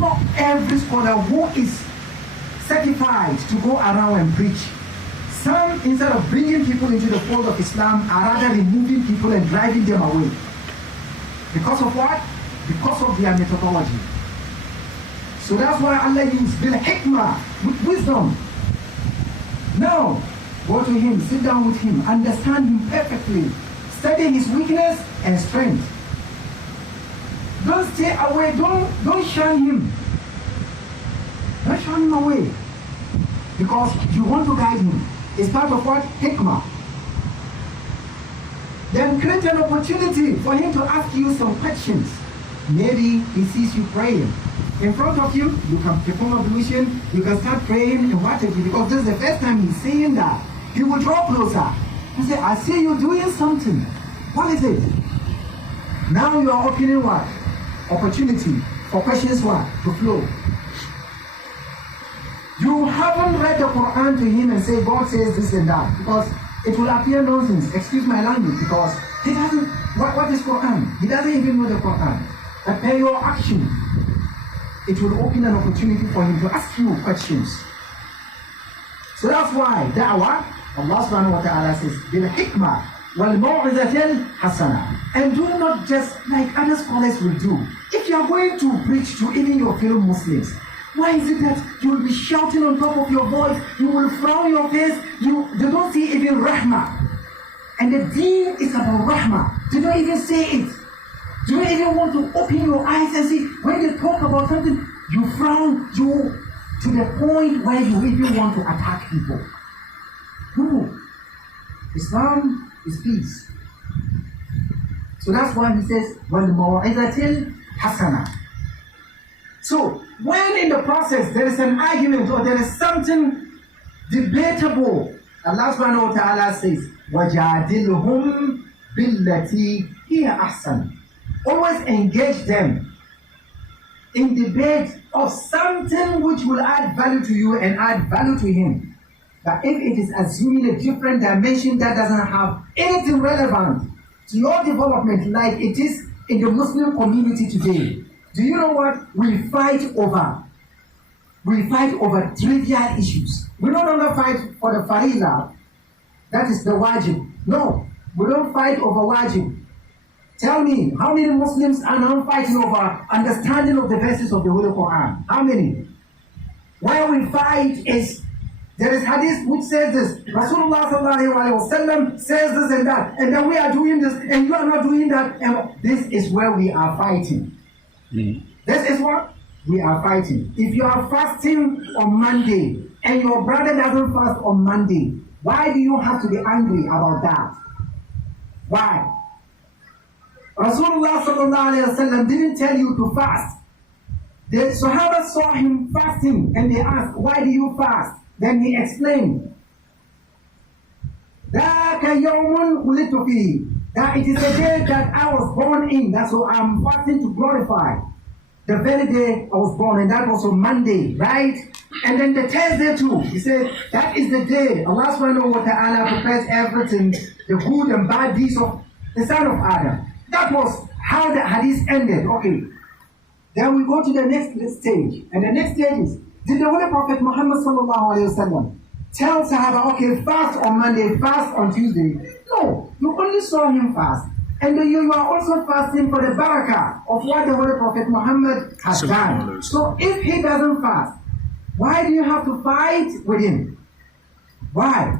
not every scholar who is certified to go around and preach. Some, instead of bringing people into the fold of Islam, are rather removing people and driving them away. Because of what? Because of their methodology. So that's why Allah used bil hikmah, with wisdom. Now, go to him, sit down with him, understand him perfectly, study his weakness and strength. Don't stay away, don't shun him. Don't shun him away. Because you want to guide him. It's part of what? Hikmah. Then create an opportunity for him to ask you some questions. Maybe he sees you praying. In front of you, you can perform ablution, you can start praying and whatever, because this is the first time he's saying that. He will draw closer and say, I see you doing something. What is it? Now you are opening what? Opportunity for questions what? To flow. You haven't read the Quran to him and say, God says this and that, because it will appear nonsense. Excuse my language, because he doesn't, what is Quran? He doesn't even know the Quran. But by your action, it will open an opportunity for him to ask you questions. So that's why da'wah, Allah subhanahu wa ta'ala says, bil hikmah wal maw'izatil hasana. And do not just like other scholars will do. If you are going to preach to even your fellow Muslims, why is it that you will be shouting on top of your voice, you will frown your face, they don't see even rahmah. And the deen is about rahmah. They don't even say it. Do you even want to open your eyes and see, when they talk about something, you frown, to the point where you even want to attack people? No. Islam is peace. So that's why he says, وَالْمَوْعِظَةِ الْحَسَنَةِ. So, when in the process there is an argument or there is something debatable, Allah subhanahu wa ta'ala says, وَجَادِلْهُمْ بِالَّتِي هِيَ أَحْسَنُ. Always engage them in debate of something which will add value to you and add value to him. But if it is assuming a different dimension that doesn't have anything relevant to your development, like it is in the Muslim community today, do you know what we fight over? We fight over trivial issues. We no longer fight for the farila, that is the wajib. No, we don't fight over wajib. Tell me, how many Muslims are now fighting over understanding of the verses of the Holy Quran? How many? Where we fight is, there is hadith which says this, Rasulullah sallallahu alaihi wasallam says this and that, and then we are doing this, and you are not doing that, and this is where we are fighting. This is what we are fighting. If you are fasting on Monday, and your brother doesn't fast on Monday, why do you have to be angry about that? Why? Rasulullah sallallahu alayhi wa sallam didn't tell you to fast. The Sahaba saw him fasting and they asked, why do you fast? Then he explained, ذَاكَ يَوْمٌ وُلِدْتُ فِيهِ, that it is the day that I was born in. That's why I'm fasting to glorify the very day I was born, and that was on Monday, right? And then the Thursday too, he said, that is the day Allah subhanahu wa ta'ala prepares everything, the good and bad deeds of the son of Adam. That was how the hadith ended. Okay. Then we go to the next stage. And the next stage is, did the Holy Prophet Muhammad sallallahu alayhi wa sallam tell Sahaba, okay, fast on Monday, fast on Tuesday? No. You only saw him fast. And you are also fasting for the barakah of what the Holy Prophet Muhammad has done. So if he doesn't fast, why do you have to fight with him? Why?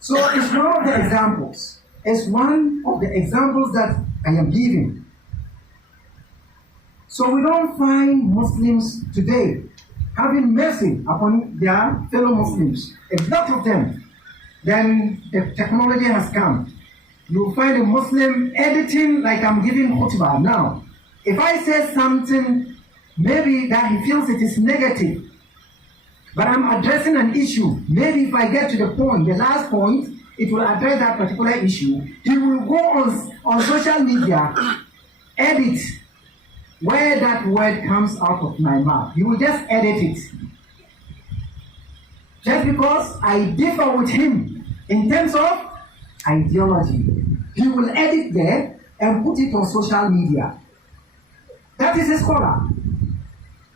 So it's one of the examples. It's one of the examples that I am giving. So we don't find Muslims today having mercy upon their fellow Muslims. A lot of them. Then the technology has come. You find a Muslim editing like I'm giving khutbah. Now, if I say something, maybe that he feels it is negative, but I'm addressing an issue. Maybe if I get to the point, the last point, it will address that particular issue. He will go on social media, edit where that word comes out of my mouth. He will just edit it. Just because I differ with him in terms of ideology. He will edit there and put it on social media. That is a scholar.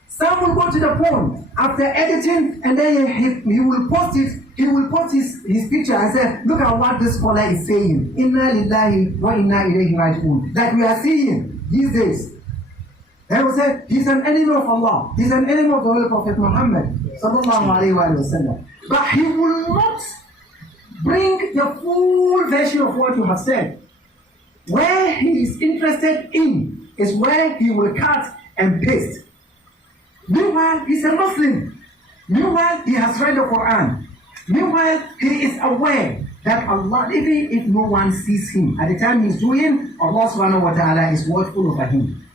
Some will go to the phone after editing, and then he will post it. He will post his picture and say, look at what this scholar is saying. Inna lillahi wa inna ilayhi raji'un. That we are seeing these days. They will say, he's an enemy of Allah. He's an enemy of the Holy Prophet Muhammad sallallahu alayhi wa sallam. But he will not bring the full version of what you have said. Where he is interested in is where he will cut and paste. Meanwhile, he's a Muslim. Meanwhile, he has read the Quran. Meanwhile, he is aware that Allah, even if no one sees him, at the time he's doing, Allah subhanahu wa ta'ala is watchful over him.